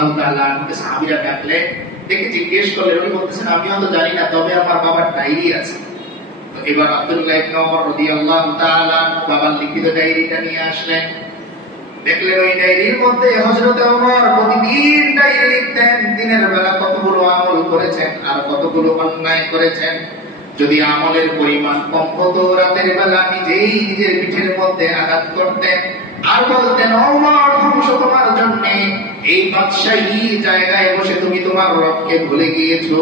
রাদিয়াল্লাহু তাআলা আনহুকে সাহাবীরা ডাকলেন, ডেকে জিজ্ঞেস করলেন, উনি বলতেছেন আমিও তো জানি না, তবে আমার বাবার ডায়েরি আছে। তো এবার আব্দুল্লাহ ইবনে ওমর রাদিয়াল্লাহু তাআলা বাবার লিখিত ডায়েরিটা নিয়ে আসলেন। দেখলেন ওই ডায়েরির মধ্যে হযরত ওমর প্রতিদিন ডায়েরি লিখতেন, দিনের বেলা কতগুলো আমল করেছেন আর কতগুলো অন্যায় করেছেন। যদি আমলের পরিমাণ কম হতো, রাতের বেলা নিজেই নিজের পিঠের মধ্যে আঘাত করতেন আর বলতেন, ওমর ধ্বংস তোমার জন্য, এই বাদশাহী জায়গায় বসে তুমি তোমার রবকে ভুলে গিয়েছো।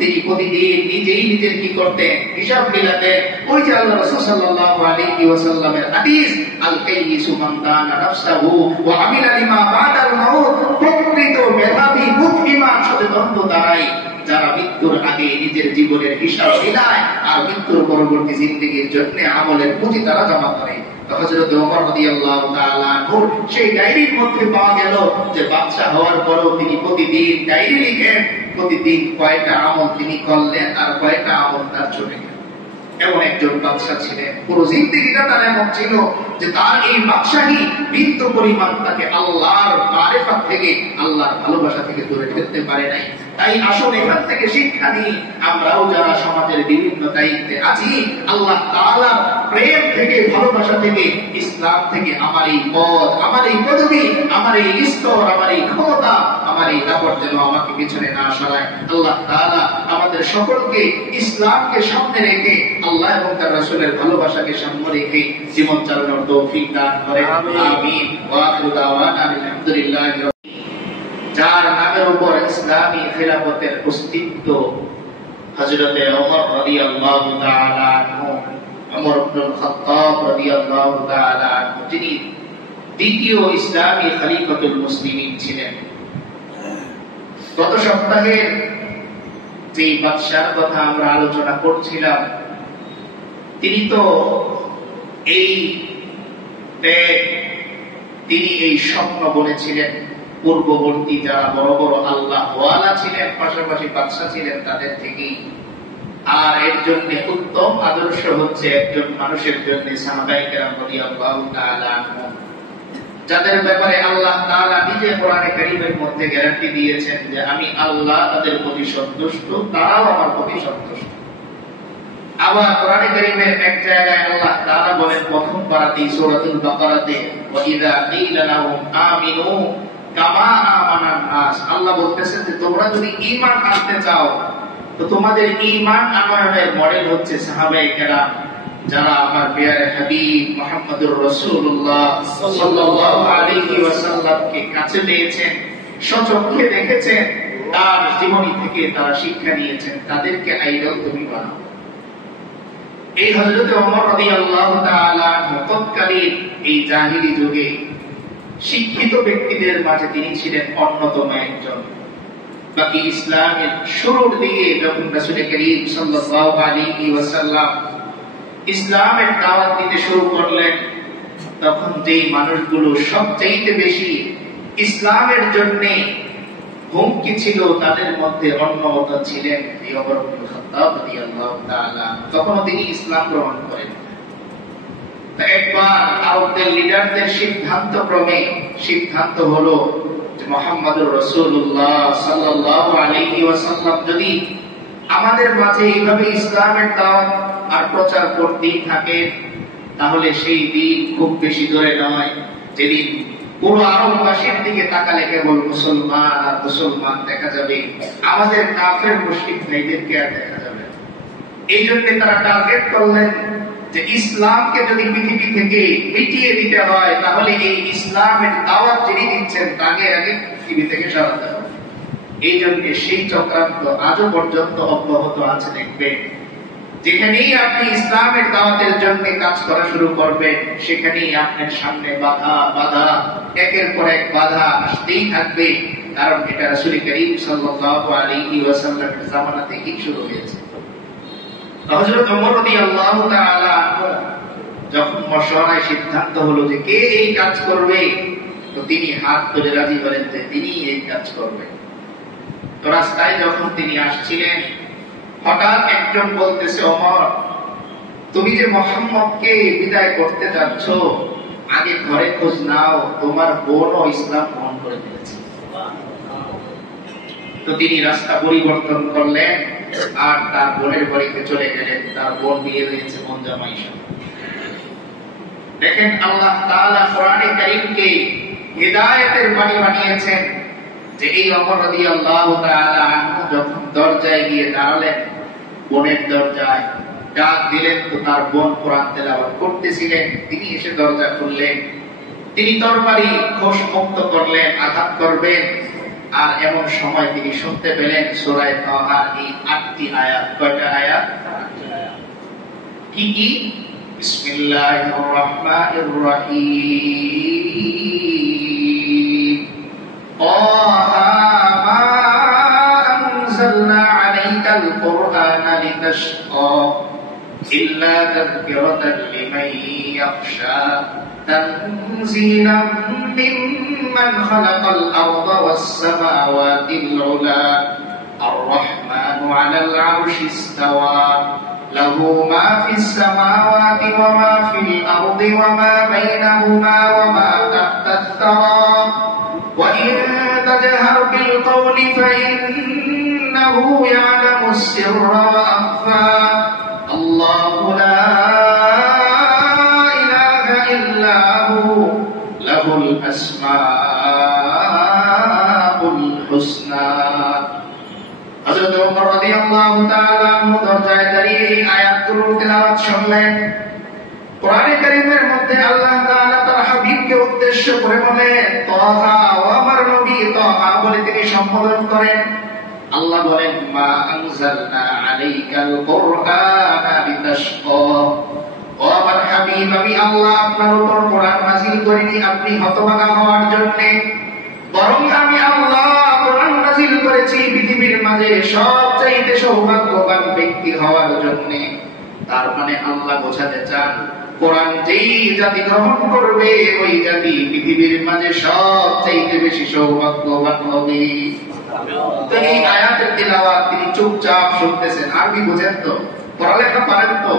তিনি প্রতিদিন নিজেই নিজের কি করতেন, হিসাব মিলাতেন। ওই যে আল্লাহ রাসূল সাল্লাল্লাহু আলাইহি ওয়াসাল্লামের হাদিস, আল কাইয়িসু মান দানা নাফসাহু ওয়া আমিলা লিমা বাদাল মাউত, প্রকৃত মেধাবী বুদ্ধিমান সচেতন তারাই যারা মৃত্যুর আগে নিজের জীবনের হিসাব মিলায় আর মৃত্যুর পরবর্তী জিন্দেগির জন্য আমলের পুঁজি তারা জমা করে। হযরত ওমর রাদিয়াল্লাহু তাআলা আনহু সেই ডায়েরির মধ্যে পাওয়া গেল যে বাদশা হওয়ার পরও তিনি প্রতিদিন ডায়েরি লিখেন, প্রতিদিন কয়টা আমল তিনি করলেন আর কয়টা আমল তার চলে গেল। এমন একজন বাদশা ছিলেন, পুরো জিন্দেগিটা তার এমন ছিল যে তার এই বাদশাহী বিন্দু পরিমাণ তাকে আল্লাহর মারিফাত থেকে, আল্লাহর ভালোবাসা থেকে দূরে ফেলতে পারে নাই। তাই আসুন এখান থেকে শিক্ষা নিই, আমরাও যারা সমাজের বিভিন্ন দায়িত্বে আছি, আল্লাহ তাআলার প্রেম থেকে, ভালোবাসা থেকে, ইসলাম থেকে আমার এই পদ, আমার এই পদবি, আমার এই স্তর, আমার এই ক্ষমতা, আমার এই দাপট যেন আমাকে পিছনে না সরায়। আল্লাহ তাআলা আমাদের সকলকে ইসলামকে সামনে রেখে, আল্লাহ এবং তার রাসূলের ভালোবাসাকে সামনে রেখে জীবন চালানোর তৌফিক দান করেন। আমিন। ওয়া আখিরু দাওয়ানা আলহামদুলিল্লাহি। যার নামের উপর ইসলামী খেলাফতের অস্তিত্ব, হযরতে ওমর রাদিয়াল্লাহু তাআলা আনহু, ওমর ইবনুল খাত্তাব রাদিয়াল্লাহু তাআলা আনহু, যিনি দ্বিতীয় ইসলামী খলিফাতুল মুসলিমিন ছিলেন। গত সপ্তাহে যে বাদশার কথা আমরা আলোচনা করছিলাম, তিনি তো তিনি এই স্বপ্ন বলেছিলেন। পূর্ববর্তী যারা বড় বড় আল্লাহ ওয়ালা ছিলেন, পাশাপাশি বাদশা ছিলেন, তাদের থেকেই। আর এর জন্য উত্তম আদর্শ হচ্ছে একজন মানুষের জন্য সাহাবায়ে কেরাম রাদিয়াল্লাহু তাআলা আনহুম, যাদের ব্যাপারে আল্লাহ তাআলা নিজে কোরআনে কারীমের মধ্যে গ্যারান্টি দিয়েছেন যে আমি আল্লাহ তাদের প্রতি সন্তুষ্ট, তারাও আমার প্রতি সন্তুষ্ট। আবার কোরআনে কারীমের এক জায়গায় আল্লাহ তাআলা বলেন, প্রথম পারাতেই সূরাতুল বাকারাতে, ওয়া ইযা কিলা লাহুম আমিনু কামা আমানান নাস, আল্লাহ বলতেছেন যে তোমরা যদি ঈমান আনতে চাও তো তোমাদের ঈমান আনয়নের মডেল হচ্ছে সাহাবায়ে কেরাম, যারা আমার প্রিয় হাবিব মুহাম্মদুর রাসূলুল্লাহ সাল্লাল্লাহু আলাইহি ওয়াসাল্লামকে কাছে পেয়েছেন, স্বচক্ষে দেখেছেন, তার জীবনী থেকে তারা শিক্ষা নিয়েছেন, তাদেরকে আইডল তুমি বানাও। এই হযরত ওমর রাদিয়াল্লাহু তাআলা তৎকালীন এই জাহিলি যুগে শিক্ষিত ব্যক্তিদের মাঝে তিনি ছিলেন অন্যতম একজন। বাকি ইসলামের শুরুর দিকে যখন রাসূল করিম সাল্লাল্লাহু আলাইহি ওয়াসাল্লাম ইসলামের দাওয়াত দিতে শুরু করলেন, তখন যেই মানুষগুলো সবচেয়ে বেশি ইসলামের জন্য হুমকি ছিল, তাদের মধ্যে অন্যতম ছিলেন ওমর ইবনে খাত্তাব রাদিয়াল্লাহু তাআলা। তখন তিনি ইসলাম গ্রহণ করেন। একবার আরবদের লিডারদের সিদ্ধান্ত হলো যে মুহাম্মদুর রাসূলুল্লাহ সাল্লাল্লাহু আলাইহি ওয়াসাল্লাম যদি আমাদের মাঝে এইভাবে ইসলামের দাওয়াত আর প্রচার করতেই থাকে, তাহলে সেই দিন খুব বেশি দূরে নয় যেদিন পুরো আরববাসীর দিকে তাকালে কেবল মুসলমান আর মুসলমান দেখা যাবে, আমাদের কাফের মুশরিক ভাইদেরকে আর দেখা যাবে। এই জন্য তারা টার্গেট করলেন যে ইসলামকে যদি পৃথিবী থেকে মিটিয়ে দিতে হয়, তাহলে এই ইসলামের দাওয়াত যিনি দিচ্ছেন তাকে আগে পৃথিবী থেকে সরাতে হবে। এই জন্য সেই চক্রান্ত আজও পর্যন্ত অব্যাহত আছে। দেখবেন যেখানেই আপনি ইসলামের দাওয়াতের জন্য কাজ করা শুরু করবেন, সেখানেই আপনার সামনে বাধা একের পর এক বাধা আসতেই থাকবে। কারণ এটা রাসূল করিম সাল্লাল্লাহু আলাইহি ওয়াসাল্লামের জামানা থেকেই শুরু হয়েছে। হযরত ওমর রাদিয়াল্লাহু তাআলা যখন মশওয়ারায় সিদ্ধান্ত হলো যে কে এই কাজ করবে, তো তিনি হাত তুলে রাজি হলেন যে তিনি এই কাজ করবেন। তো রাস্তায় যখন তিনি আসছিলেন, হঠাৎ একজন বলতেছে, ওমর তুমি যে মুহাম্মদকে বিদায় করতে যাচ্ছ, আগে ঘরে খোঁজ নাও, তোমার বোনও ইসলাম গ্রহণ করে ফেলেছে। তো তিনি রাস্তা পরিবর্তন করলেন আর তার বোনের বাড়িতে চলে গেলেন। তার বোন বিয়ে হয়েছে বোন জামাই সাথে। দেখেন আল্লাহ তাআলা কোরআনে কারীমকে হিদায়াতের বাণী বানিয়েছেন যে এই ওমর রাদিয়াল্লাহু তাআলা আনহু যখন দরজায় গিয়ে দাঁড়ালেন, বোনের দরজায় ডাক দিলেন, তো তার বোন কোরআন তেলাওয়াত করতেছিলেন, তিনি এসে দরজা খুললেন। তিনি তরবারি খোশ মুক্ত করলেন, আঘাত করবেন, আর এমন সময় তিনি শুনতে পেলেন সূরা তাহা এই ৮টি আয়াত। কয়টা আয়াত? কি কি? বিসমিল্লাহির রহমানির রহিম। তাহা মা আনজালনা আলাইকাল কুরআনা লিতাশকা ইল্লা তাযকিরাতাল লিমান ইয়াখশা তানজিলাম মিম্মান খালাকাল আরদা ওয়াস সামাওয়াতিল উলা আর-রাহমানু আলাল আরশি ইসতাওয়া লাহু মা ফিস সামাওয়াতি ওয়া মা ফিল আরদি ওয়া মা বাইনাহুমা ওয়া মা তাহতাত তারা ওয়া ইন তাজহার বিল কওলি ফাইন্নাহু ইয়ালামুস সিররা ওয়া আখফা আল্লাহু লা ইলাহা ইল্লা হু লাহুল আসমাউল হুসনা। হযরত ওমর রাদিয়াল্লাহু তাআলা আনহু দরজায় দাঁড়িয়ে এই আয়াতগুলো তেলাওয়াত শুনলেন। কোরআনে কারীমের মধ্যে আল্লাহ তাআলা তার হাবিবকে উদ্দেশ্য করে বলেন তাহা, ও আমার নবী তাহা বলে তিনি সম্বোধন করেন। আল্লাহ বলেন মা আনজালনা আলাইকাল কুরআনা লিতাশকা, ও আমার হাবিব আমি আল্লাহ আপনার উপর কোরআন নাযিল করিনি আপনি হতভাগা হওয়ার জন্য, বরং আমি আল্লাহ কোরআন নাযিল করেছি পৃথিবীর মাঝে সবচাইতে সৌভাগ্যবান ব্যক্তি হওয়ার জন্য। তার মানে আল্লাহ বোঝাতে চান কোরআন যেই জাতি গ্রহণ করবে ওই জাতি পৃথিবীর মাঝে সবচাইতে বেশি সৌভাগ্যবান হবে। তো এই আয়াতের তিলাওয়াত তিনি চুপচাপ শুনতেছেন। আরবি বুঝেন তো? পড়ালেখা পারেন তো?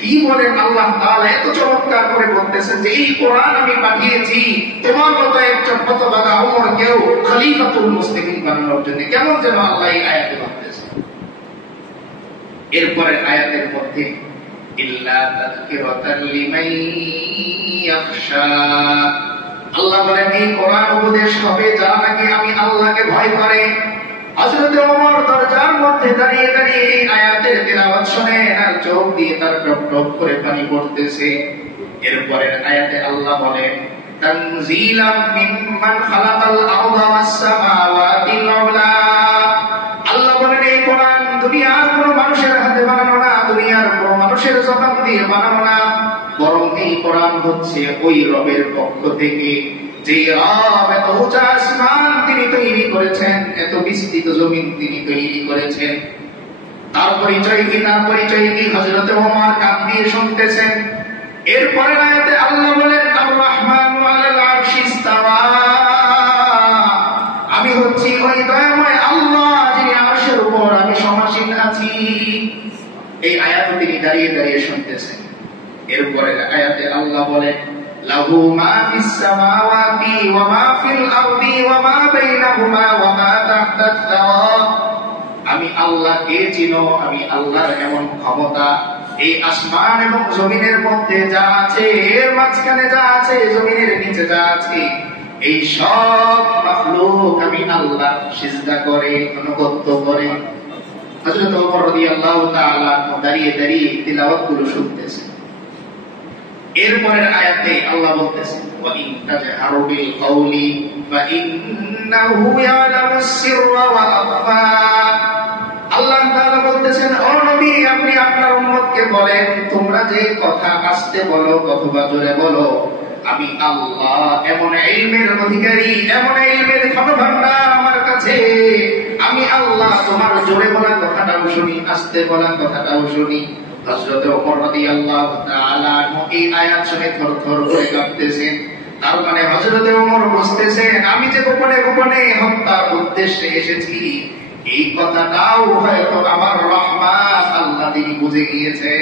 কি বলেন আল্লাহ তাআলা এত চমৎকার করে বলতেছেন যে এই কোরআন আমি পাঠিয়েছি তোমার মতো একজন হতভাগা ওমরকেও খলিফাতুল মুসলিমিন বানানোর জন্য। কেমন যেন আল্লাহ এই আয়াতে বলতেছেন। এরপরে আয়াতের মধ্যে ইল্লা তাযকিরাতাল লিমান ইয়াখশা, আল্লাহ বলেন এই কোরআন উপদেশ হবে যারা নাকি আমি আল্লাহকে ভয় করে। হযরত ওমর দরজার মধ্যে দাঁড়িয়ে দাঁড়িয়ে এই আয়াতের তিলাওয়াত শুনেন আর চোখ দিয়ে তার টপ টপ করে পানি পড়তেছে। এরপরের আয়াতে আল্লাহ বলেন তানজিলাম মিম্মান খালাকাল আরদা ওয়াস সামাওয়াতিল উলা, আল্লাহ বলেন এই কোরআন দুনিয়ার কোনো মানুষের হাতে বানানো না, দুনিয়ার কোনো মানুষের জবান দিয়ে বানানো না, বরং এই কোরআন হচ্ছে ওই রবের পক্ষ থেকে যে রব এত উঁচা আসমান তিনি তৈরি করেছেন, এত বিস্তৃত জমিন তিনি তৈরি করেছেন। তার পরিচয় কি? তার পরিচয় কি? হযরত ওমর কান দিয়ে শুনতেছেন। এরপরে আয়াতে আল্লাহ বলেন আর-রাহমানু আলাল আরশি ইসতাওয়া, আমি হচ্ছি ওই দয়াময় আল্লাহ যিনি আরশের উপর আমি সমাসীন আছি। এই আয়াত তিনি দাঁড়িয়ে দাঁড়িয়ে শুনতেছেন। এরপরে আয়াতে আল্লাহ বলেন লাহু মা ফিস সামাওয়াতি ওয়া মা ফিল আরদি ওয়া মা বাইনাহুমা ওয়া মা তাহতাত তারা, আমি আল্লাহকে চিনো, আমি আল্লাহর এমন ক্ষমতা এই আসমান এবং জমিনের মধ্যে যা আছে, এর মাঝখানে যা আছে, জমিনের নিচে যা আছে, এই সব মাখলুক আমি আল্লাহ সিজদা করে, অনুগত করে। হযরত ওমর রাদিয়াল্লাহু তাআলা দাঁড়িয়ে দাঁড়িয়ে তিলাওয়াতগুলো শুনতেছেন। এরপরের আয়াতে আল্লাহ বলতেছেন ওয়া ইন তাজহারু বিল কওলি ফা ইন্নাহু ইয়ালামুস সিররা ওয়া আখফা, আল্লাহ তাআলা বলতেছেন ও নবী আপনি আপনার উম্মতকে বলেন তোমরা যে কথা আস্তে বলো অথবা জোরে বলো, আমি আল্লাহ এমন ইলমের অধিকারী, এমন ইলমের ধনভাণ্ডার আমার কাছে, আমি আল্লাহ তোমার জোরে বলা কথাটাও শুনি, আস্তে বলা কথাটাও শুনি। হযরত ওমর রাদিয়াল্লাহু তাআলা এই আয়াত শুনে থরথর করে কাঁপতেছেন। তার মানে হযরত ওমর বুঝতেছেন আমি যে গোপনে গোপনে হত্যার উদ্দেশ্যে এসেছি এই কথাটাও হয়তো আমার রহমান আল্লাহ তিনি বুঝে গিয়েছে।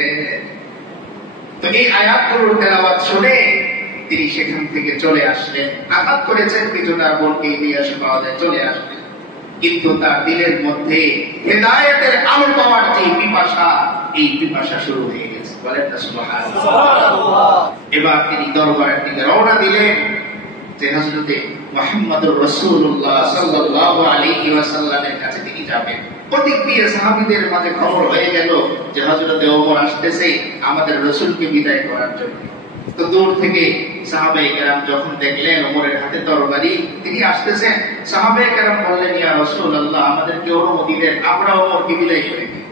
তো এই আয়াতগুলোর তেলাওয়াত শুনে তিনি সেখান থেকে চলে আসলেন। আঘাত করেছেন কিছুটা, বলকে ইতিহাসে পাওয়া যায়, চলে আসলেন। কিন্তু তার দিলের মধ্যে হেদায়েতের আলো পাওয়ার যে পিপাসা, এই পিপাসা শুরু হয়ে গেছে। বলেন না সুবহানাল্লাহ। এবার তিনি দরবারের দিকে রওনা দিলেন যে হযরতে মুহাম্মদুর রাসূলুল্লাহ সাল্লাল্লাহু আলাইহি ওয়াসাল্লামের কাছে তিনি যাবেন। প্রতিক দিয়ে সাহাবীদের মাঝে খবর হয়ে গেল যে হযরতে ওমর আসতেছে আমাদের রাসূলকে বিদায় করার জন্য। তো দূর থেকে সাহাবায়ে কেরাম যখন দেখলেন ওমরের হাতে তরবারি, তিনি আসতেছেন, সাহাবায়ে কেরাম বললেন, ইয়া রাসূলুল্লাহ, আমাদেরকে অনুমতি দেন, আমরা ওমরকে বিদায় করে দিই।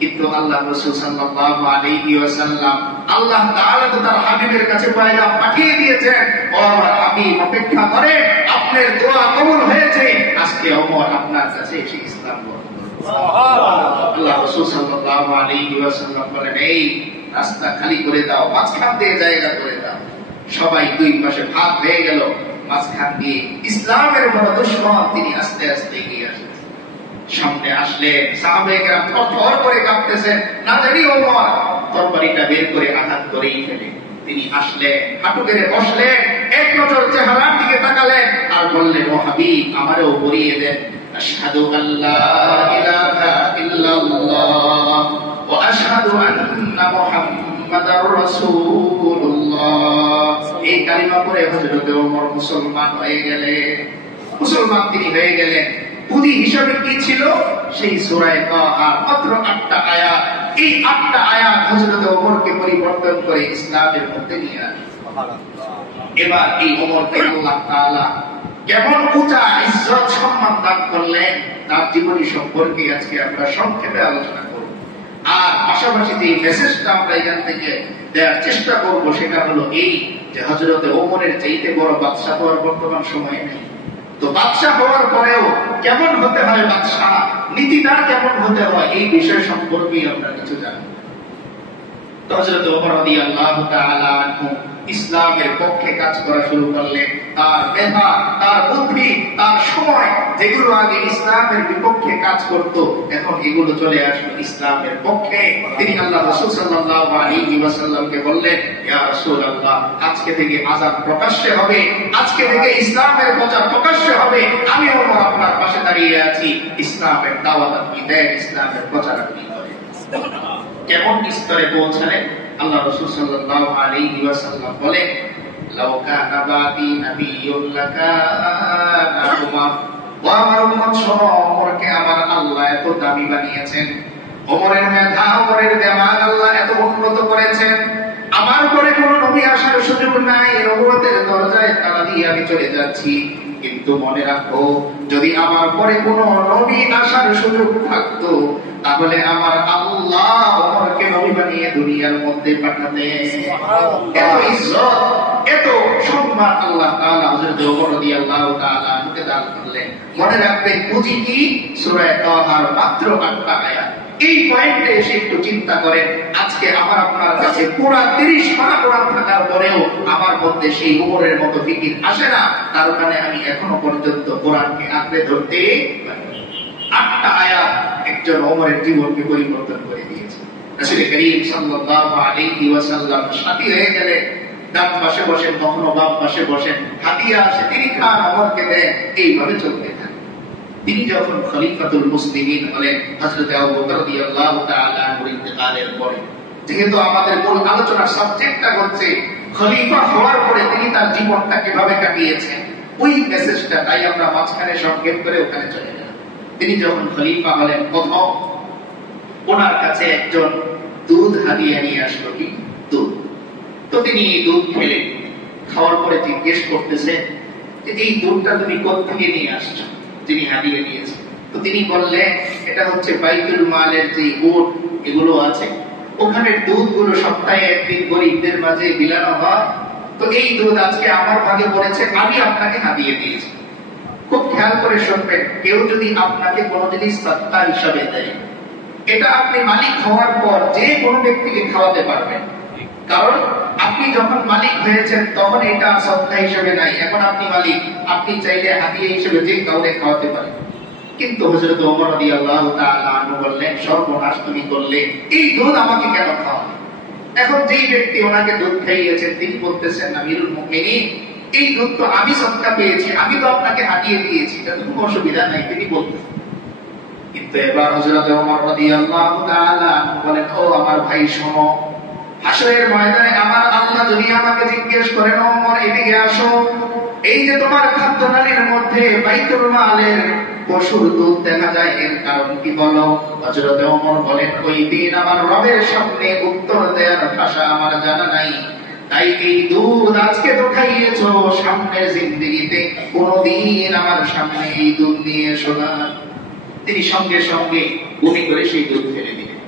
কিন্তু আল্লাহ রাসূল সাল্লাল্লাহু আলাইহি ওয়াসাল্লাম, আল্লাহ তাআলা তো তার হাবিবের কাছে পয়গাম পাঠিয়ে দিয়েছেন, ও আমার হাবিব, অপেক্ষা করে, আপনার দোয়া কবুল হয়েছে, আজকে ওমর আপনার কাছে এসে ইসলাম গ্রহণ করবে। সুবহানাল্লাহ। আল্লাহ রাসূল সাল্লাল্লাহু আলাইহি ওয়াসাল্লাম বলেন, এই রাস্তা খালি করে দাও, মাঝখান দিয়ে জায়গা করে দাও। সবাই দুই পাশে ভাগ হয়ে গেল, মাঝখান দিয়ে ইসলামের বড় দুশমন তিনি আস্তে আস্তে এগিয়ে আসেন। সামনে আসলেন, সাহাবায়ে কেরাম থরথর করে কাঁপতেছেন, না জানি ওমর তরবারিটা বের করে আঘাত করেই ফেলে। তিনি আসলেন, হাঁটু গেড়ে বসলেন, এক নজর চেহারার দিকে তাকালেন আর বললেন, ও হাবিব, আমারও পরিয়ে দেন, আশহাদু আল্লা ইলাহা ইল্লাল্লাহ ওয়া আশহাদু আন্না মুহাম্মাদার রাসূলুল্লাহ। এই কালিমা পড়ে হযরত ওমর মুসলমান হয়ে গেলেন। মুসলমান তিনি হয়ে গেলেন। পুঁজি হিসাবে কি ছিল? সেই সূরা তাহা, মাত্র 8টা আয়াত। এই 8টা আয়াত হযরত ওমরকে পরিবর্তন করে ইসলামের মধ্যে নিয়ে আসে। এবার এই ওমরকে আল্লাহ তাআলা কেমন উঁচা ইজ্জত সম্মান দান করলেন, তার জীবনী সম্পর্কে আজকে আমরা সংক্ষেপে আলোচনা করব। আর পাশাপাশি যে মেসেজটা আমরা এখান থেকে দেওয়ার চেষ্টা করব সেটা হলো এই, যে হযরত ওমরের চাইতে বড় বাদশা হওয়ার বর্তমান সময়ে নেই। তো বাদশা হওয়ার পরেও কেমন হতে হয় বাদশা, নীতিদার কেমন হতে হয়, এই বিষয় সম্পর্কে আমরা কিছু জানি। তো হযরত ওমর রাদিয়াল্লাহু তাআলা আনহু ইসলামের পক্ষে কাজ করা শুরু করলেন। তার মেধা, তার বুদ্ধি, তার সময় যেগুলো আগে ইসলামের বিপক্ষে কাজ করত, এখন এগুলো চলে আসলো ইসলামের পক্ষে। তিনি আল্লাহ রাসূল সাল্লাল্লাহু আলাইহি ওয়াসাল্লামকে বললেন, ইয়া রাসূলুল্লাহ, আজকে থেকে আযান প্রকাশ্যে হবে, আজকে থেকে ইসলামের প্রচার প্রকাশ্যে হবে। আমি ওমর আপনার পাশে দাঁড়িয়ে আছি, ইসলামের দাওয়াত আপনি দেন, ইসলামের প্রচার আপনি করেন। কেমন স্তরে পৌঁছালেন? আল্লাহ রাসূল সাল্লাল্লাহু আলাইহি ওয়াসাল্লাম বলেন, লাউ কানা বাদি নাবিয়্যুন লাকানা উমর। ওয়া আমার উম্মত শোনো, ওমরকে আমার আল্লাহ এত দামি বানিয়েছেন, ওমরের মেধা, ওমরের দিমাগ আল্লাহ এত উন্নত করেছেন, আমার পরে কোন নবী আসার সুযোগ নাই, নবুয়তের দরজায় তালা দিয়ে আমি চলে যাচ্ছি। কিন্তু মনে রাখো, যদি আমার পরে কোন নবী আসার সুযোগ থাকতো, তাহলে আমার আল্লাহ ওমরকে নবী বানিয়ে দুনিয়ার মধ্যে পাঠাতেন। এত ইজ্জত, এত সম্মান আল্লাহ তাআলা হযরত ওমর রাদিয়াল্লাহু তাআলা আনহুকে দান করলেন। মনে রাখবেন, পুঁজি কি? সূরা তাহার মাত্র 8টা আয়াত। এই পয়েন্টে এসে একটু চিন্তা করেন, আজকে আমার আপনার কাছে পুরা 30 পারা কোরআন থাকার পরেও আমার মধ্যে সেই ওমরের মতো ফিকির আসে না। তার কারণে আমি এখনো পর্যন্ত কোরআনকে আঁকড়ে ধরতে পারি। 8টা আয়াত একজন ওমরের জীবনকে পরিবর্তন করে দিয়েছে। রাসূল করিম সাল্লাল্লাহু আলাইহি ওয়াসাল্লাম সাথী হয়ে গেলেন। ডান পাশে বসেন, কখনো বাম পাশে বসেন, হাদিয়া আসে, তিনি খান, ওমরকে দেন, এইভাবে চলতে থাকে। তিনি যখন খলিফাতুল মুসলিমিন হলেন হযরত আবু বকর রাদিয়াল্লাহু তাআলা আনহুর ইন্তেকালের পরে, যেহেতু আমাদের মূল আলোচনার সাবজেক্টটা হচ্ছে খলিফা হওয়ার পরে তিনি তার জীবনটা কিভাবে কাটিয়েছেন, ওই মেসেজটা, তাই আমরা মাঝখানে সংক্ষেপ করে ওখানে চলে গেলাম। তিনি যখন খলিফা হলেন, প্রথম ওনার কাছে একজন দুধ হাদিয়া নিয়ে আসলো। কি দুধ? তো তিনি এই দুধ খেলেন। খাওয়ার পরে জিজ্ঞেস করতেছে যে এই দুধটা তুমি কোথা থেকে নিয়ে আসছো? তিনি হাদিয়া দিয়েছেন। তো তিনি বললেন, এটা হচ্ছে বাইতুল মালের যে উট এগুলো আছে, ওখানে দুধগুলো সপ্তাহে একদিন গরিবদের মাঝে বিলানো হয়। তো এই দুধ আজকে আমার ভাগে পড়েছে, আমি আপনাকে হাদিয়া দিয়েছি। খুব খেয়াল করে শুনবেন, কেউ যদি আপনাকে কোনো জিনিস সদকা হিসাবে দেয়, এটা আপনি মালিক হওয়ার পর যে কোনো ব্যক্তিকে খাওয়াতে পারবেন। কারণ আপনি যখন মালিক হয়েছেন তখন এটা সদকা হিসেবে নাই, এখন আপনি মালিক, আপনি চাইলে হাদিয়া হিসেবে যে কাউকে খাওয়াতে পারেন। কিন্তু হযরত ওমর রাদিয়াল্লাহু তাআলা আনহু বললেন, সর্বনাশ তুমি করলে, এই দুধ আমাকে কেন খাওয়ালে? এখন যেই ব্যক্তি ওনাকে দুধ খাইয়েছেন তিনি বলতেছেন আমিরুল মুমিনিন, এই দুধ তো আমি সদকা পেয়েছি, আমি তো আপনাকে হাতিয়ে দিয়েছি, এটা তো কোনো অসুবিধা নাই, তিনি বলতেছেন। কিন্তু এবার হযরত ওমর রাদিয়াল্লাহু তাআলা বলেন, ও আমার ভাই শোনো, হাসরের ময়দানে আমার আল্লাহ যদি আমাকে জিজ্ঞেস করেন, ওমর এদিকে আসো, এই যে তোমার খাদ্যনালীর মধ্যে বাইতুল মালের পশুর দুধ দেখা যায়, এর কারণ কি বলো? হযরত ওমর বলেন, ওই দিন আমার রবের সামনে উত্তর দেওয়ার ভাষা আমার জানা নাই, তাই এই দুধ আজকে তো খাইয়েছো, সামনের জিন্দেগিতে কোনদিন আমার সামনে এই দুধ নিয়ে এসো না। তিনি সঙ্গে সঙ্গে বমি করে সেই দুধ ফেলে দিলেন।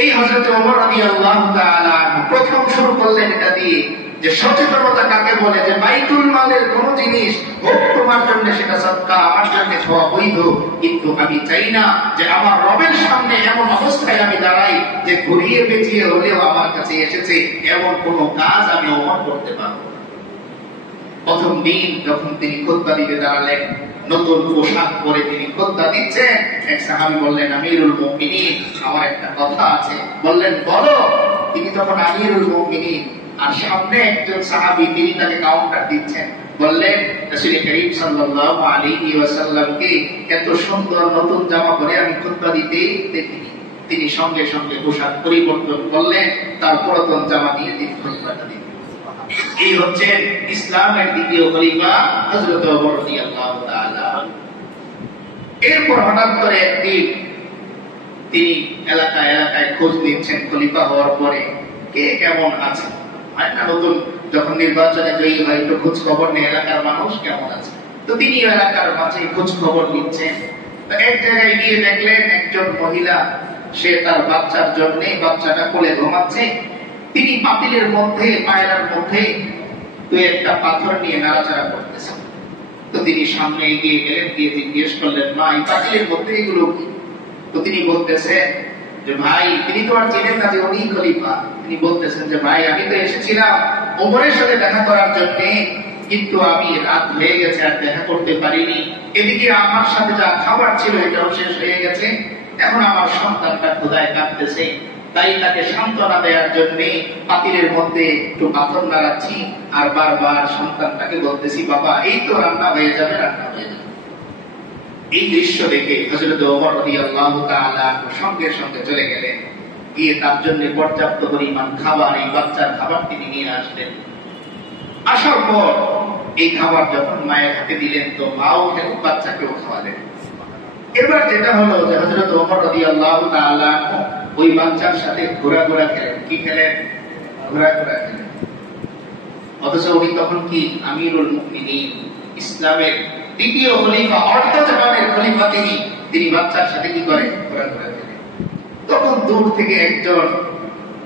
এই হযরত ওমর রাদিয়াল্লাহু তাআলা প্রথম শুরু করলেন এটা দিয়ে যে সচেতনতা কাকে বলে, যে বাইতুল মালের কোন জিনিস হোক তোমার জন্য সেটা সদকা, আমার জন্য খাওয়া বৈধ, কিন্তু আমি চাই না যে আমার রবের সামনে এমন অবস্থায় আমি দাঁড়াই যে ঘুরিয়ে পেঁচিয়ে হলেও আমার কাছে এসেছে এমন কোন কাজ আমি ওমর করতে পারবো। প্রথম দিন যখন তিনি খুতবা দিতে দাঁড়ালেন, নতুন পোশাক পরে তিনি খুতবা দিচ্ছেন, এক সাহাবী বললেন, আমিরুল মুমিনিন আমার একটা কথা আছে। বললেন, বলো। তিনি তখন আমিরুল মুমিনিন, আর সামনে একজন সাহাবী তিনি তাকে কাউন্টার দিচ্ছেন। বললেন, রাসূল করিম সাল্লাল্লাহু আলাইহি ওয়াসাল্লামকে এত সুন্দর নতুন জামা পরে আমি খুতবা দিতে দেখিনি। তিনি সঙ্গে সঙ্গে পোশাক পরিবর্তন করলেন, তার পুরাতন জামা দিয়ে তিনি খুতবাটা দিলেন। এই হচ্ছে ইসলামের দ্বিতীয় খলিফা হযরত ওমর রাদিয়াল্লাহু তাআলা। এরপর হঠাৎ করে একদিন তিনি এলাকায় এলাকায় খোঁজ নিচ্ছেন, খলিফা হওয়ার পরে কে কেমন আছে। হয় না, নতুন যখন নির্বাচনে জয়ী হয় তো খোঁজ খবর নেই এলাকার মানুষ কেমন আছে। তো তিনি এলাকার মাঝে খোঁজ খবর নিচ্ছেন। এক জায়গায় গিয়ে দেখলেন একজন মহিলা, সে তার বাচ্চার জন্য বাচ্চাটা কোলে ঘুমাচ্ছে। তিনি পাতিলের মধ্যে পায়রার মধ্যে দুই একটা পাথর নিয়ে নাড়াচাড়া করতেছেন। তো তিনি সামনে এগিয়ে গেলেন, গিয়ে জিজ্ঞেস করলেন, মা এই পাতিলের মধ্যে এগুলো কি? তো তিনি বলতেছেন যে ভাই, তিনি তো আর চেনেন না যে উনি খলিফা। তিনি বলতেছেন যে ভাই, আমি তো এসেছিলাম ওমরের সাথে দেখা করার জন্য, কিন্তু আমি রাত হয়ে গেছে আর দেখা করতে পারিনি। এদিকে আমার সাথে যা খাবার ছিল এটাও শেষ হয়ে গেছে। এখন আমার সন্তানটা ক্ষুধায় কাঁদতেছে, তাই তাকে সান্ত্বনা দেওয়ার জন্য পাতিলের মধ্যে একটু পাথর নাড়াচ্ছি আর বারবার সন্তানটাকে বলতেছি, বাবা এই তো রান্না হয়ে যাবে, রান্না হয়ে যাবে। এই দৃশ্য দেখে হযরত ওমর রাদিয়াল্লাহু তাআলা সঙ্গে সঙ্গে চলে গেলেন, গিয়ে তার জন্য পর্যাপ্ত পরিমাণ খাবার, এই বাচ্চার খাবার তিনি নিয়ে আসলেন। আসার পর এই খাবার যখন মায়ের হাতে দিলেন, তো মাও খেলেন, বাচ্চাকেও খাওয়ালেন। এবার যেটা হলো যে হযরত ওমর রাদিয়াল্লাহু তাআলা ওই বাচ্চার সাথে ঘোরাঘোরা খেলেন। কি খেলেন? ঘোরাঘোরা খেলেন। অথচ উনি তখন কি আমিরুল মুমিনিন, ইসলামের দ্বিতীয় খলিফা, অর্ধজাহানের খলিফা। তিনি বাচ্চার সাথে কি করেন? ঘোরাঘোরা খেলেন। তখন দূর থেকে একজন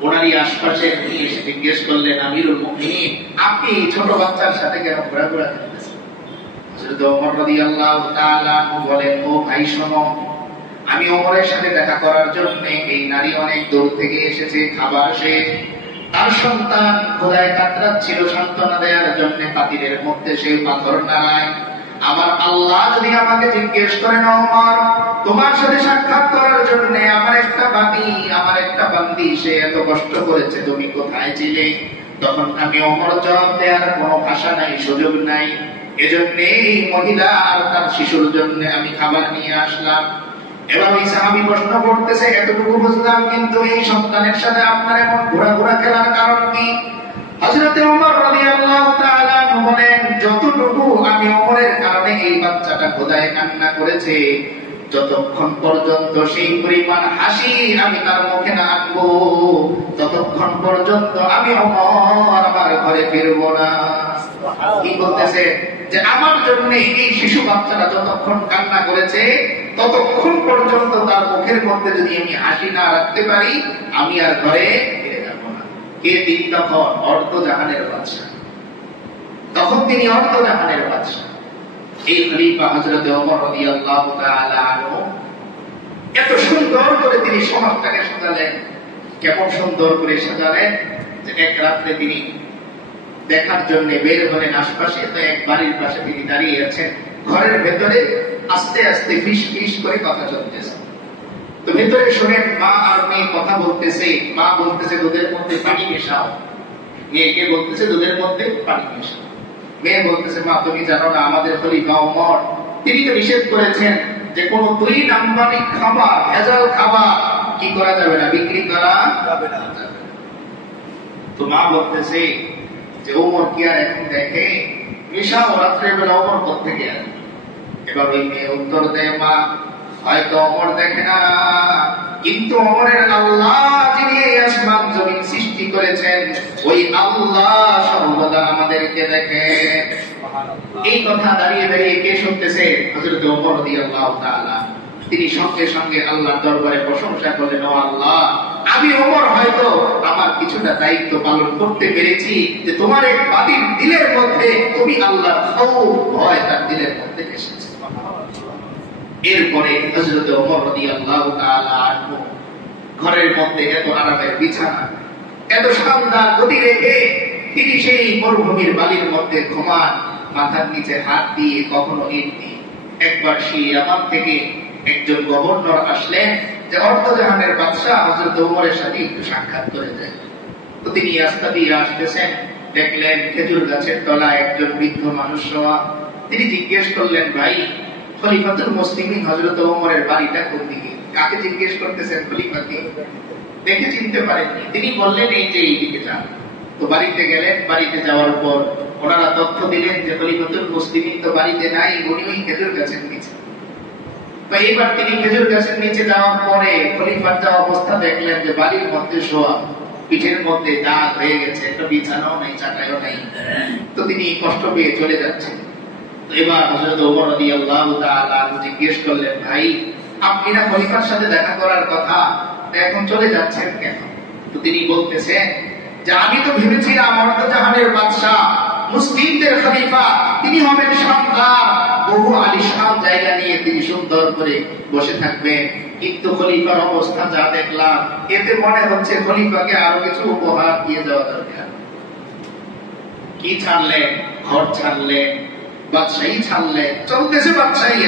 ওনারই আশপাশে এসে জিজ্ঞেস করলেন, আমিরুল মুমিনিন আপনি ছোট বাচ্চার সাথে কেন ঘোরাঘোরা খেলতেছেন? হযরত ওমর রাদিয়াল্লাহু তাআলা বলেন, ও ভাই শোনো, আমি ওমরের সাথে দেখা করার জন্য এই নারী অনেক দূর থেকে এসেছে, খাবার শেষ, তার সন্তান ক্ষুধায় কাতরাচ্ছিল, সান্ত্বনা দেওয়ার জন্য পাতিলের মধ্যে সে পাথর নাড়ায়। আমার আল্লাহ যদি আমাকে জিজ্ঞেস করেন, ওমর তোমার সাথে সাক্ষাৎ করার জন্য আমার একটা বান্দি সে এত কষ্ট করেছে, তুমি কোথায় ছিলে? তখন আমি ওমর জবাব দেওয়ার কোনো ভাষা নাই, সুযোগ নাই। এজন্য এই মহিলা আর তার শিশুর জন্য আমি খাবার নিয়ে আসলাম। এবার ওই সাহাবী প্রশ্ন করতেছে, এতটুকু বুঝলাম, কিন্তু এই সন্তানের সাথে আপনার এমন ঘোরাঘোরা খেলার কারণ কি? হযরত ওমর রাদিয়াল্লাহু তাআলা বলেন, যতটুকু আমি ওমরের কারণে এই বাচ্চাটা ক্ষুধায় কান্না করেছে, যতক্ষণ পর্যন্ত সেই পরিমাণ হাসি আমি তার মুখে না আনবো, ততক্ষণ পর্যন্ত আমি ওমর আমার ঘরে ফিরবো না। কি বলতেছে? যে আমার জন্য এই শিশু বাচ্চাটা যতক্ষণ কান্না করেছে, ততক্ষণ পর্যন্ত তার মুখের মধ্যে যদি আমি হাসি না রাখতে পারি, আমি আর ঘরে ফিরে যাব না। কে তিনি? তখন অর্ধজাহানের বাদশা। তখন তিনি অর্ধজাহানের বাদশা। এই খলিফা হযরত ওমর রাদিয়াল্লাহু তাআলা আনহু এত সুন্দর করে তিনি সমাজটাকে সাজালেন। কেমন সুন্দর করে সাজালেন যে এক রাত্রে তিনি দেখার জন্য বের হলেন আশপাশে, তো এক বাড়ির পাশে তিনি দাঁড়িয়ে আছেন। ঘরের ভেতরে আস্তে আস্তে ফিস ফিস করে কথা চলতেছে। তো ভিতরে শুনেন, মা আর মেয়ে কথা বলতেছে। মা বলতেছে দুধের মধ্যে পানি মেশাও, মেয়েকে বলতেছে দুধের মধ্যে পানি মেশাও। মেয়ে বলতেছে, মা তুমি জানো না আমাদের খলিফা ওমর তিনি তো নিষেধ করেছেন যে কোন 2 নাম্বারি খাবার, ভেজাল খাবার কি করা যাবে না, বিক্রি করা যাবে না। তো মা বলতেছে যে ওমর কি আর এখন দেখে, মিশাও রাত্রের বেলা ওমর কোত্থেকে আসবে। এবার ওই মেয়ে উত্তর দেয়, মা হয়তো ওমর দেখে না, কিন্তু ওমরের আল্লাহ যিনি এই আসমান জমিন সৃষ্টি করেছেন ওই আল্লাহ সর্বদা আমাদেরকে দেখে। এই কথা দাঁড়িয়ে দাঁড়িয়ে কে শুনতেছে? হযরত ওমর রাদিয়াল্লাহু তাআলা। তিনি সঙ্গে সঙ্গে আল্লাহর দরবারে প্রশংসা করলেন, ও আল্লাহ, আমি ওমর হয়তো আমার কিছুটা দায়িত্ব পালন করতে পেরেছি যে তোমার এক বাদীর দিলের মধ্যে তুমি আল্লাহর খৌফ, ভয় তার দিলের মধ্যে এসেছে। এরপরে হযরত ওমর রাদিয়াল্লাহু তাআলা আনহু ঘরের মধ্যে এত আরামের বিছানা, এত শানদার গদি রেখে তিনি সেই মরুভূমির বালির মধ্যে ঘুমান, মাথার নিচে হাত দিয়ে কখনো ইটনি। একবার সেই ইয়ামান থেকে একজন গভর্নর আসলেন যে অর্ধজাহানের বাদশা হযরত ওমরের সাথে একটু সাক্ষাৎ করে দেয়। তো তিনি রাস্তা দিয়ে আসতেছেন, দেখলেন খেজুর গাছের তলায় একজন বৃদ্ধ মানুষ শোয়া। তিনি জিজ্ঞেস করলেন, ভাই খলিফাতুল মুসলিমিন হযরত ওমরের বাড়িটা কোন দিকে? কাকে জিজ্ঞেস করতেছেন? খলিফাকে। দেখে চিনতে পারেননি। তিনি বললেন, এই যে এইদিকে যান। তো বাড়িতে গেলেন। বাড়িতে যাওয়ার পর ওনারা তথ্য দিলেন যে খলিফাতুল মুসলিমিন তো বাড়িতে নাই, উনি ওই খেজুর গাছের নিচে। তো এইবার তিনি খেজুর গাছের নিচে যাওয়ার পরে খলিফার যা অবস্থা দেখলেন যে বাড়ির মধ্যে শোয়া, পিঠের মধ্যে দাগ হয়ে গেছে, একটা বিছানাও নাই, চাটাইও নাই। তো তিনি কষ্ট পেয়ে চলে যাচ্ছেন। এবার হযরত ওমর রাদিয়াল্লাহু তাআলা জিজ্ঞেস করলেন, ভাই আপনি না খলিফার সাথে দেখা করার কথা, এখন চলে যাচ্ছেন কেন? তো তিনি বলতেছেন যে আমি তো ভেবেছিলাম অর্ধজাহানের বাদশা, মুসলিমদের খলিফা, তিনি হবেন শানদার, বহু আলিশান জায়গা নিয়ে তিনি সুন্দর করে বসে থাকবেন। কিন্তু খলিফার অবস্থা যা দেখলাম, এতে মনে হচ্ছে খলিফাকে আরো কিছু উপহার দিয়ে যাওয়া দরকার। কি ছাড়লেন? ঘর ছাড়লেন, বাদশাহী ছাড়লেন, চলতেছে বাদশাহী,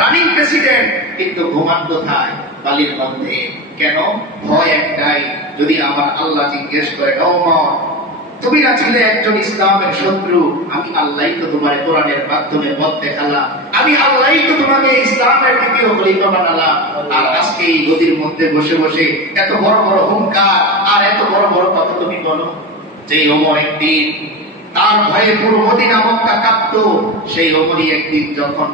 রানিং প্রেসিডেন্ট, কিন্তু ঘুমান কোথায়? বালির মধ্যে। কেন? ভয় একটাই, যদি আমার আল্লাহ জিজ্ঞেস করে, ওমর তুমি না ছিলে একজন ইসলামের শত্রু, আমি আল্লাহই তো তোমার কোরআনের মাধ্যমে পথ দেখালাম, আমি আল্লাহই তো তোমাকে ইসলামের দ্বিতীয় খলিফা বানালাম, আর আজকে এই গদির মধ্যে বসে বসে এত বড় বড় হুঙ্কার আর এত বড় বড় কথা তুমি বলো। যে ওমর একদিন তার ভয়ে পুরো মদিনা মক্কা কাঁপতো, সেই ওমরই একদিন যখন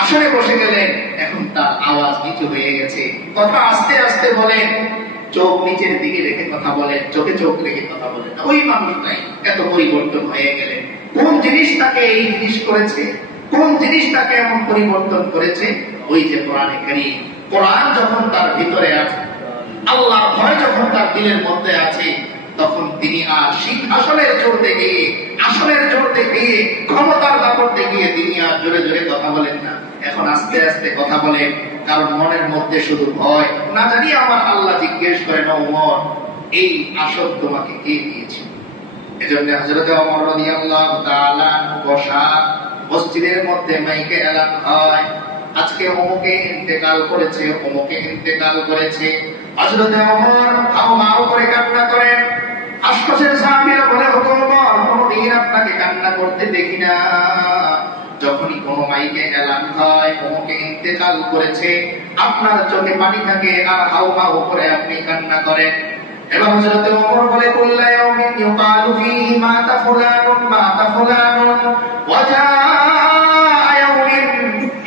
আসরে বসে গেলেন, এখন তার আওয়াজ নিচু হয়ে গেছে, কথা আস্তে আস্তে বলেন, চোখ নিচের দিকে রেখে কথা বলেন, চোখে চোখ রেখে কথা বলেন। ওই মানুষ নাই, এত পরিবর্তন হয়ে গেলেন। কোন জিনিস তাকে এই জিনিস করেছে? কোন জিনিস তাকে এমন পরিবর্তন করেছে? ওই যে কোরআনে কারীম। কোরআন যখন তার ভিতরে আছে, আল্লাহর ভয় যখন তার দিলের মধ্যে আছে, তখন তিনি আর সিংহাসনের জোর দেখিয়ে, আসনের জোর দেখিয়ে, ক্ষমতার দাপট দেখিয়ে তিনি আর জোরে জোরে কথা বলেন না। এখন আস্তে আস্তে কথা বলেন, কারণ মনের মধ্যে শুধু ভয়, না জানি আমার আল্লাহ জিজ্ঞেস করেন, ওমর এই আসন তোমাকে কে দিয়েছে? এজন্য হযরত ওমর রাদিয়াল্লাহু তাআলা বসা মসজিদের মধ্যে মাইকে এলান হয়, আজকে অমুকে ইন্তেকাল করেছে, অমুকে ইন্তেকাল করেছে। হযরত ওমর হাওমাও করে কান্না করেন। আশপাশের সাহাবীরা বলে, ওমর কোনদিন আপনাকে কান্না করতে দেখি না। যখনই কোন মাইকে এলান হয় অমুকে ইন্তেকাল করেছে, আপনার চোখে পানি থাকে আর হাওমাও করে আপনি কান্না করেন। এবার হযরত ওমর বলে, কুল্লা ইয়াউমিন ইউকালু ফীহি মাতা ফুলানুন মাতা ফুলানুন ওয়া জাআ ইয়াউমিন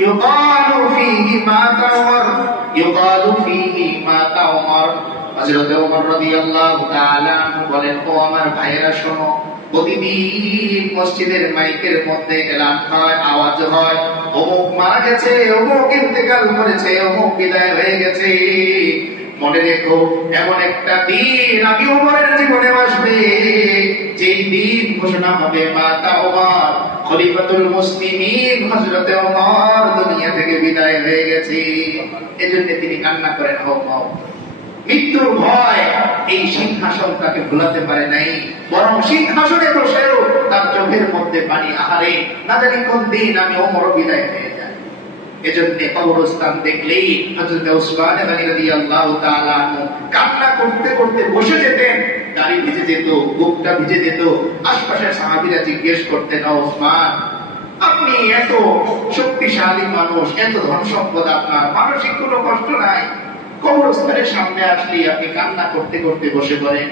ইউকালু ফীহি মাতা ওমর ইউকালু ফীহি মাতা ওমর। হযরত ওমর রাদিয়াল্লাহু তাআলা বলেন, ও আমার ভাইয়েরা শোনো, প্রতিদিন মসজিদের মাইকের মধ্যে এলান হয়, আওয়াজ হয়, অমুক মারা গেছে, অমুক ইন্তেকাল করেছে, অমুক বিদায় হয়ে গেছে। মনে রেখো, এমন একটা দিন আমি ওমরের জীবনে আসবে, যেই দিন ঘোষণা হবে মাতা ওমর, খলিফাতুল মুসলিমিন হযরত ওমর দুনিয়া থেকে বিদায় হয়ে গেছে। এজন্য তিনি কান্না করেন, ওমর মৃত্যুর ভয় এই সিংহাসন তাকে ভুলাতে পারে নাই, বরং সিংহাসনে বসেও তার চোখের মধ্যে পানি, আহারে না জানি কোন দিন আমি ওমর বিদায় হয়ে যাই। এজন্য কবরস্থান দেখলেই হযরত উসমান গনি রাদিয়াল্লাহু তাআলা আনহু কান্না করতে করতে বসে যেতেন, দাড়ি ভিজে যেত, বুকটা ভিজে যেত। আশপাশের সাহাবীরা জিজ্ঞেস করতেন, উসমান আপনি এত শক্তিশালী মানুষ, এত ধন সম্পদ আপনার, মানসিক কোনো কষ্ট নাই, কবরস্থানের সামনে আসলে আপনি কান্না করতে করতে বসে পড়েন।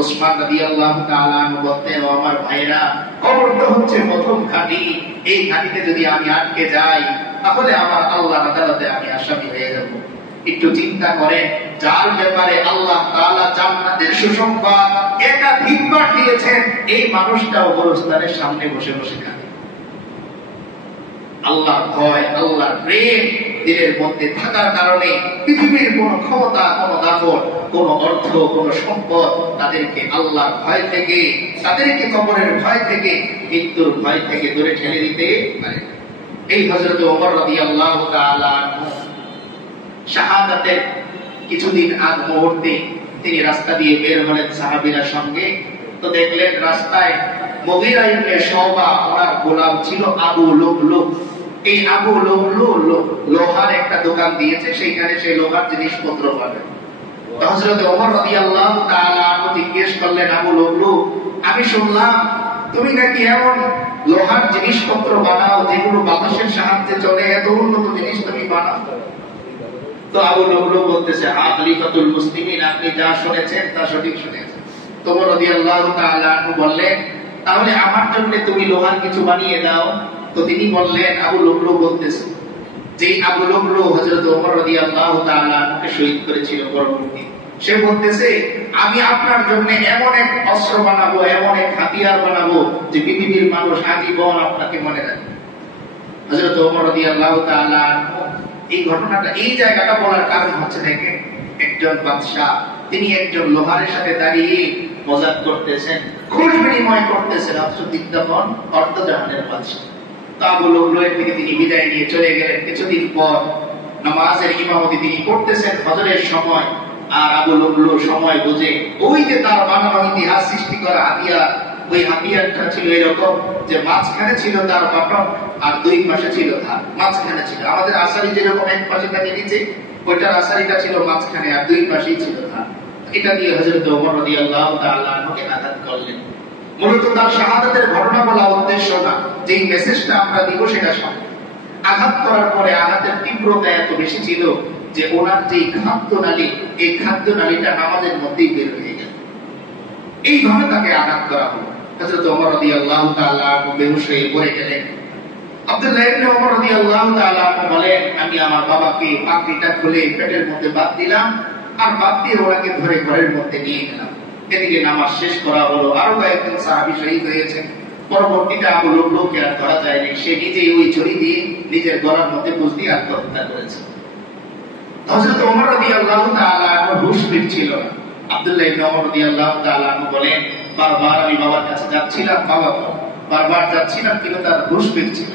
উসমান রাদিয়াল্লাহু তাআলা আনহু বলতেন, আমার ভাইরা, কবর তো হচ্ছে প্রথম ঘাঁটি, এই ঘাঁটিতে যদি আমি আটকে যাই তাহলে আমার আল্লাহর আদালতে আমি আসামি হয়ে যাব। একটু চিন্তা করেন, যার ব্যাপারে আল্লাহ তাআলা জান্নাতের সুসংবাদ একাধিকবার দিয়েছেন, এই মানুষটাও কবরস্থানের সামনে বসে বসে কাঁদে। আল্লাহর ভয়, আল্লাহর প্রেম দিলের মধ্যে থাকার কারণে পৃথিবীর কোন ক্ষমতা, কোন দাপট, কোন অর্থ, কোন সম্পদ তাদেরকে আল্লাহর ভয় থেকে, তাদেরকে কবরের ভয় থেকে, মৃত্যুর ভয় থেকে দূরে ঠেলে দিতে পারে। এই হযরত ওমর রাদিয়াল্লাহু তাআলা আনহু শাহাদাতের কিছুদিন আগ মুহূর্তে তিনি রাস্তা দিয়ে বের হলেন সাহাবীরা সঙ্গে। তো দেখলেন রাস্তায় মুগীরা ইবনে শুবা, ওনার গোলাম ছিল আবু লুবলুব। এই আবু লুবলুব লোহার একটা দোকান দিয়েছে, সেইখানে সেই লোহার জিনিসপত্র পাবে। হযরত ওমর রাদিয়াল্লাহু তাআলা আনহু জিজ্ঞেস করলেন, আবু লুবলুব, আমি শুনলাম তুমি নাকি এমন লোহার জিনিসপত্র বানাও যেগুলো বাতাসের সাহায্যে চলে, এত উন্নত জিনিস তুমি বানাও? তো আবু লুবলুব বলতেছে, খলিফাতুল মুসলিমিন, আপনি যা শুনেছেন তা সঠিক শুনেছেন। তো ওমর রাদিয়াল্লাহু তাআলা আনহু বললেন, তাহলে আমার জন্য তুমি লোহার কিছু বানিয়ে দাও। তো তিনি বললেন, আবু লুবলুব বলতেছে, যে আবু লুবলুব হযরত ওমর রাদিয়াল্লাহু তাআলা আনহুকে শহীদ করেছিল পরবর্তী, সে বলতেছে, আমি আপনার জন্য এমন এক অস্ত্র বানাবো, এমন এক হাতিয়ার বানাবো যে পৃথিবীর মানুষ আজীবন আপনাকে মনে রাখবে। হযরত ওমর রাদিয়াল্লাহু তাআলা আনহু এই ঘটনাটা, এই জায়গাটা বলার কারণ হচ্ছে, দেখেন একজন বাদশা, তিনি একজন লোহারের সাথে দাঁড়িয়ে মজাক করতেছেন, ঘুষ বিনিময় করতেছেন, অথচ বিজ্ঞাপন অর্ধজাহানের বাদশা। তো আবু লুবলুবের থেকে তিনি বিদায় নিয়ে চলে গেলেন। কিছুদিন পর নামাজের ইমামতি তিনি করতেছেন ফজরের সময়। আর আবু লুবলুব সময় বুঝে ওই যে তার বানানো ইতিহাস সৃষ্টি করা হাতিয়ার, ওই হাতিয়ারটা ছিল এরকম যে মাঝখানে ছিল তার বাটন আর দুই পাশে ছিল ধার। মাঝখানে ছিল আমাদের আসারি যেরকম এক পাশে থাকে নিচে, ওইটার আসারিটা ছিল মাঝখানে আর দুই পাশেই ছিল ধার। এটা দিয়ে হযরত ওমর রাদিয়াল্লাহু তাআলা আনহুকে আঘাত করলেন। মূলত তার শাহাদাতের ঘটনা বলা উদ্দেশ্য না, যে মেসেজটা আমরা দিব সেটা সামনে। আঘাত করার পরে আঘাতের তীব্রতা এত বেশি ছিল যে ওনার যে খাদ্যনালী, এই খাদ্যনালীটা নামাজের মধ্যেই বের হয়ে গেল। এইভাবে তাকে আঘাত করা হলো। হযরত ওমর রাদিয়াল্লাহু তাআলা আনহু বেহুশ হয়ে পড়ে গেলেন। আব্দুল্লাহ ইবনে ওমর রাদিয়াল্লাহু তাআলা আনহু বলেন, আমি আমার বাবাকে পাগড়িটা খুলে পেটের মধ্যে বাঁধ দিলাম, আর বাদ দিয়ে ওনাকে ধরে ঘরের মধ্যে নিয়ে গেলাম। এদিকে নামাজ শেষ করা হলো। আরো কয়েকজন সাহাবী শহীদ হয়েছেন। পরবর্তীতে আবু লুবলুবকে আর ধরা যায়নি, সে নিজেই ওই ছুরি দিয়ে নিজের গলার মধ্যে পুঁজ দিয়ে আত্মহত্যা করেছে। হযরত ওমর রাদিয়াল্লাহু তাআলা আনহু হুঁশ ফিরছিল না। আব্দুল্লাহ ইবনে ওমর রাদিয়াল্লাহু তাআলা আনহু বলেন, বারবার আমি বাবার কাছে যাচ্ছিলাম, বাবা বারবার যাচ্ছিলাম, কিন্তু তার হুঁশ ফিরছিল।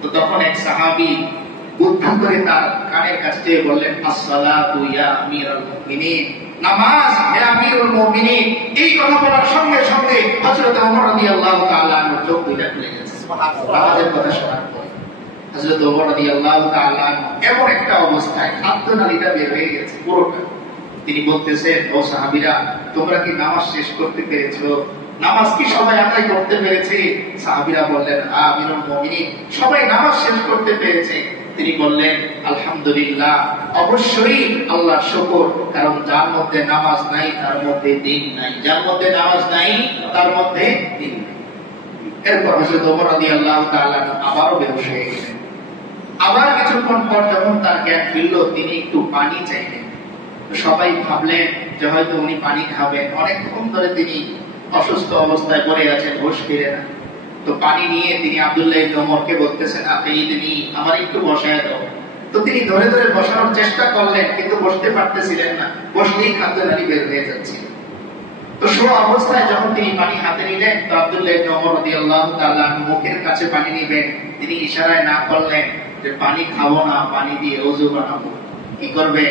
তো তখন এক সাহাবী বুদ্ধি করে তার কানের কাছে যেয়ে বললেন, আসসালাতু ইয়া আমিরুল মুমিনিন, নামাজ হে আমিরুল মুমিনিন। এই কথা বলার সঙ্গে সঙ্গে হযরত ওমর রাদিয়াল্লাহু তাআলা আনহু চোখ দুইটা খুলে গেছে। সুবহানাল্লাহ। আমাদের কথা শোনার পরে হযরত ওমর রাদিয়াল্লাহু তাআলা আনহু এমন একটা অবস্থায় খাদ্যনালীটা বের হয়ে গেছে পুরোটা। তিনি বলতেছেন, ও সাহাবীরা, তোমরা কি নামাজ শেষ করতে পেরেছো? নামাজ কি সবাই আদায় করতে পেরেছে? সাহাবীরা বললেন, আমিরুল মুমিনিন, সবাই নামাজ শেষ করতে পেরেছে। তিনি বললেন, আলহামদুলিল্লাহ, অবশ্যই আল্লাহর শুকর, কারণ যার মধ্যে নামাজ নাই তার মধ্যে দিন নাই, যার মধ্যে নামাজ নাই তার মধ্যে দিন নাই। এরপর হযরত ওমর রাদিয়াল্লাহু তাআলা আবারও বেহুশ হয়ে গেলেন। আবার কিছুক্ষণ পর যখন তার জ্ঞান ফিরল, তিনি একটু পানি চাইলেন। সবাই ভাবলেন যে হয়তো উনি পানি খাবেন, অনেকক্ষণ ধরে তিনি অসুস্থ অবস্থায় পড়ে আছেন, হুঁশ ফিরে না। তো পানি নিয়ে তিনি আব্দুল্লাহ ইবনে ওমরকে বলতেছেন, আপনি তিনি আমার একটু বসায় দাও। তো তিনি ধরে ধরে বসানোর চেষ্টা করলেন, কিন্তু বসতে পারতেছিলেন না, বসলেই খাদ্যনালী বের হয়ে যাচ্ছিল। তো শোয়া অবস্থায় যখন তিনি পানি হাতে নিলেন, তো আব্দুল্লাহ ইবনে ওমর রাদিয়াল্লাহু তাআলা মুখের কাছে পানি নিবেন, তিনি ইশারায় না করলেন যে পানি খাবো না, পানি দিয়ে ওযু বানাবো। কি করবে?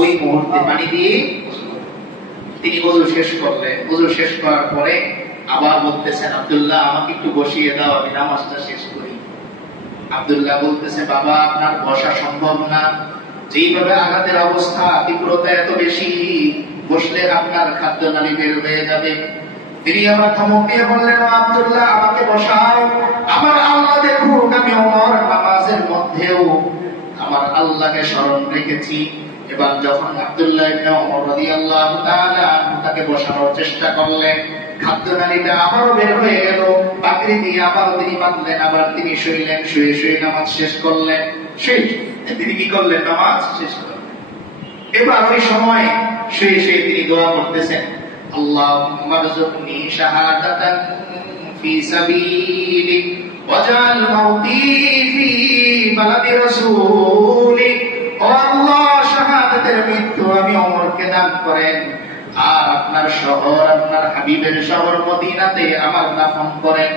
ওই মুহূর্তে পানি দিয়ে তিনি ওযু শেষ করলেন। ওযু শেষ করার পরে আবার বলতেছেন, আব্দুল্লাহ, আমাকে একটু বসিয়ে দাও, আমি নামাজটা শেষ করি। আব্দুল্লাহ বলতেছে, বাবা আপনার বসা সম্ভব না, যেইভাবে আঘাতের অবস্থা, তীব্রতা এত বেশি, বসলে আপনার খাদ্যনালী বের হয়ে যাবে। তিনি আবার ধমক দিয়ে বললেন, আব্দুল্লাহ আমাকে বসাও, আমার আল্লাহ দেখুন আমি ওমর নামাজের মধ্যেও আমার আল্লাহকে স্মরণ রেখেছি। এবার যখন আব্দুল্লাহ ইবনে ওমর রাদিয়াল্লাহু তাআলা তাকে বসানোর চেষ্টা করলেন, খাদ্যনালীটা আবারও বের হয়ে গেল, পাকড়ি দিয়ে আবার তিনি বাঁধলেন, আবার তিনি শুইলেন, শুয়ে শুয়ে নামাজ শেষ করলেন। তিনি কি করলেন? নামাজ শেষ করলেন। এবার ওই সময় শুয়ে শুয়ে তিনি দোয়া করতেছেন, আল্লাহুম্মা রযুকনি শাহাদাতান ফি সাবিলিক ওয়াজআল মাউতি ফি বালাদি রাসূলিক। ও আল্লাহ, শাহাদাতের মৃত্যু আমি ওমরকে দান করেন, আর আপনার শহর, আপনার হাবিবের শহর মদিনাতে আমার দাফন করেন।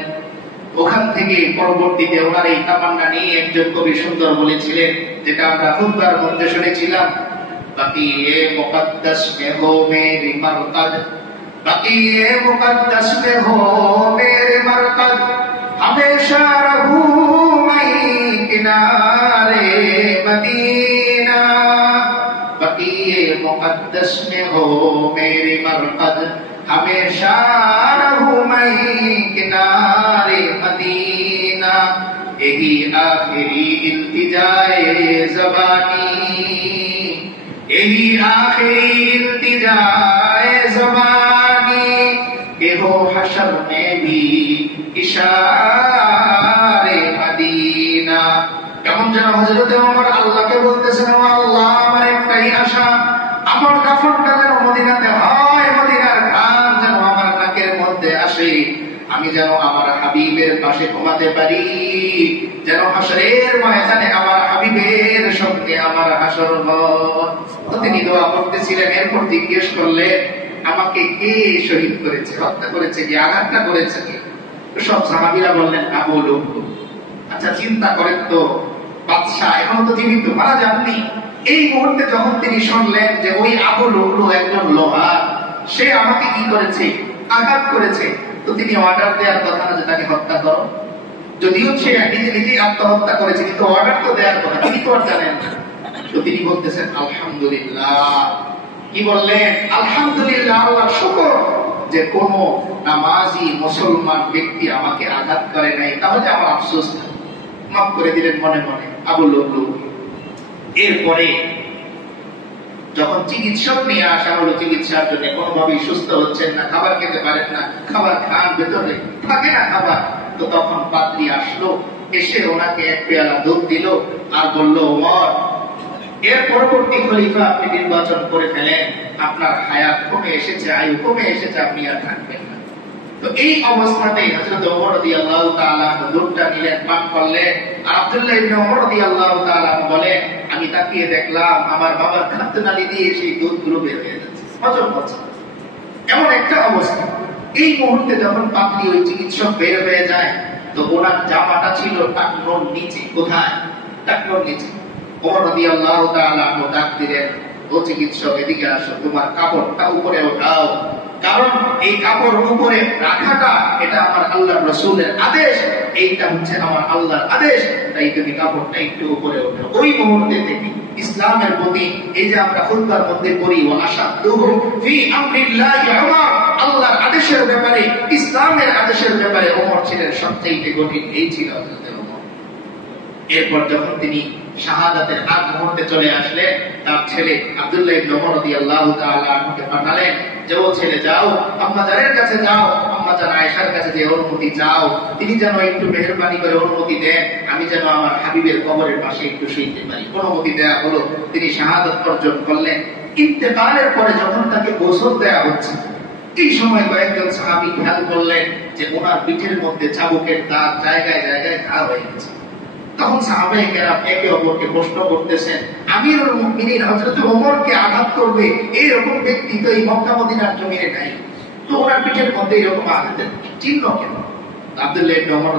ওখান থেকে পরবর্তীতে ওনার এই তামান্না নিয়ে একজন কবি সুন্দর বলেছিলেন, যেটা আমরা খুতবার মধ্যে শুনেছিলাম, বাকিয়ে মুকদ্দাস মে হো মেরি মারকাদ, বাকিয়ে মুকদ্দাস মে হো মেরে মারকাদ, হমেশা रहूं मैं किनारे मदीना, बाकिए मुकद्दस में हो मेरे मरकद, हमेशा रहूं मैं किनारे मदीना, यही आखिरी इल्तिजाए ज़बानी, यही आखिरी इल्तिजाए ज़बानी, के हो हशर में भी इशारे मदीना। কেমন যেন হযরত ওমর আল্লাহকে বলতেছেন, ও আল্লাহ, আমার একটাই আশা, আমার কাফনটা যেন মদিনাতে হয়, মদিনার ঘাম যেন আমার নাকের মধ্যে আসে, আমি যেন আমার হাবিবের পাশে ঘুমাতে পারি, যেন হাসরের ময়দানে আমার হাবিবের সঙ্গে আমার হাসর হয়। তো তিনি দোয়া করতেছিলেন। এরপর জিজ্ঞেস করলেন, আমাকে কে শহীদ করেছে, হত্যা করেছে, কি আঘাতটা করেছে কি? সব সাহাবীরা বললেন, আবু লুবব। আচ্ছা চিন্তা করেন তো, বাদশা এখনো তো জীবিত, মারা যাননি। এই মুহূর্তে যখন তিনি শুনলেন যে ওই আবু লুবব একজন লোহার, সে আমাকে কি করেছে, আঘাত করেছে, তো তিনি অর্ডার দেওয়ার কথা না যে তাকে হত্যা করো। যদিও সে নিজে নিজেই আত্মহত্যা করেছে, কিন্তু অর্ডার তো দেওয়ার কথা, তিনি তো আর জানেন না। তো তিনি বলতেছেন আলহামদুলিল্লাহ। কি বললেন? আলহামদুলিল্লাহ, আল্লাহর শুকর যে কোন নামাজি মুসলমান ব্যক্তি আমাকে আঘাত করে নাই, তাহলে আমার আফসোস না। মাফ করে দিলেন মনে মনে আবু লুবব। এরপরে যখন চিকিৎসক নিয়ে আসা হলো চিকিৎসার জন্য, কোনোভাবেই সুস্থ হচ্ছেন না, খাবার খেতে পারেন না, খাবার খান ভেতরে থাকে না খাবার, তো তখন পাত্রী আসলো, এসে ওনাকে এক পেয়ালা দুধ দিল আর বলল, ওমর, এর পরবর্তী খলিফা আপনি নির্বাচন করে ফেলেন, আপনার হায়াত কমে এসেছে, আয়ু কমে এসেছে, আপনি আর থাকবেন না। তো এই অবস্থাতেই হযরত ওমর রাদিয়াল্লাহু তাআলা দুধটা নিলেন, পান করলেন। আর আব্দুল্লাহ ইবনে ওমর রাদিয়াল্লাহু তাআলা বলেন, আমি তাকিয়ে দেখলাম আমার বাবার খাদ্যনালী দিয়ে সেই দুধগুলো বের হয়ে যাচ্ছে, হজম হচ্ছে। এমন একটা অবস্থা। এই মুহূর্তে যখন পাত্রী ওই চিকিৎসক বের হয়ে যায়, তো ওনার জামাটা ছিল টাকনোর নিচে। কোথায়? টাকনোর নিচে। ওমর রাদিয়াল্লাহু তাআলা ডাক দিলেন, ও চিকিৎসক, এদিকে আসো, তোমার কাপড়টা উপরে ওঠাও, কারণ এই কাপড় উপরে রাখাটা এটা আমার আল্লাহর রাসূলের আদেশ, এইটা হচ্ছে আমার আল্লাহর আদেশ, তাই তুমি কাপড়টা একটু উপরে ওঠাও। ওই মুহূর্তে থেকে ইসলামের প্রতি, এই যে আমরা খুতবার মধ্যে পড়ি, ওয়া আশাদুহু ফি আমরিল্লাহি উমর, আল্লাহর আদেশের ব্যাপারে, ইসলামের আদেশের ব্যাপারে ওমর ছিলেন সবচেয়ে কঠিন। এই ছিল হযরত ওমর। এরপর যখন তিনি শাহাদাতের আগ মুহূর্তে চলে আসলেন, তার ছেলে আব্দুল্লাহ ইবনে ওমর রাদিয়াল্লাহু তাআলা আনহুকে পাঠালেন যে, ও ছেলে যাও, আম্মাজানের কাছে যাও, আম্মাজান আয়েশার কাছে যে অনুমতি চাও, তিনি যেন একটু মেহেরবানি করে অনুমতি দেন, আমি যেন আমার হাবিবের কবরের পাশে একটু শুইতে পারি। অনুমতি দেয়া হলো, তিনি শাহাদাত অর্জন করলেন। ইন্তেকালের পরে যখন তাকে গোসল দেয়া হচ্ছে, এই সময় কয়েকজন সাহাবী খেয়াল করলেন যে ওনার পিঠের মধ্যে চাবুকের দাগ জায়গায় জায়গায় ঘা হয়ে গেছে। তখন সাহাবায়ে কেরাম একে অপরকে প্রশ্ন করতেছেন, আমিরুল মুমিনিন হযরত ওমরকে আঘাত করবে এইরকম ব্যক্তি তো এই মক্কা মদিনার জমিনে নাই, তো ওনার পিঠের মধ্যে এরকম আঘাতের চিহ্ন কেন? আব্দুল্লাহ ইবনে ওমর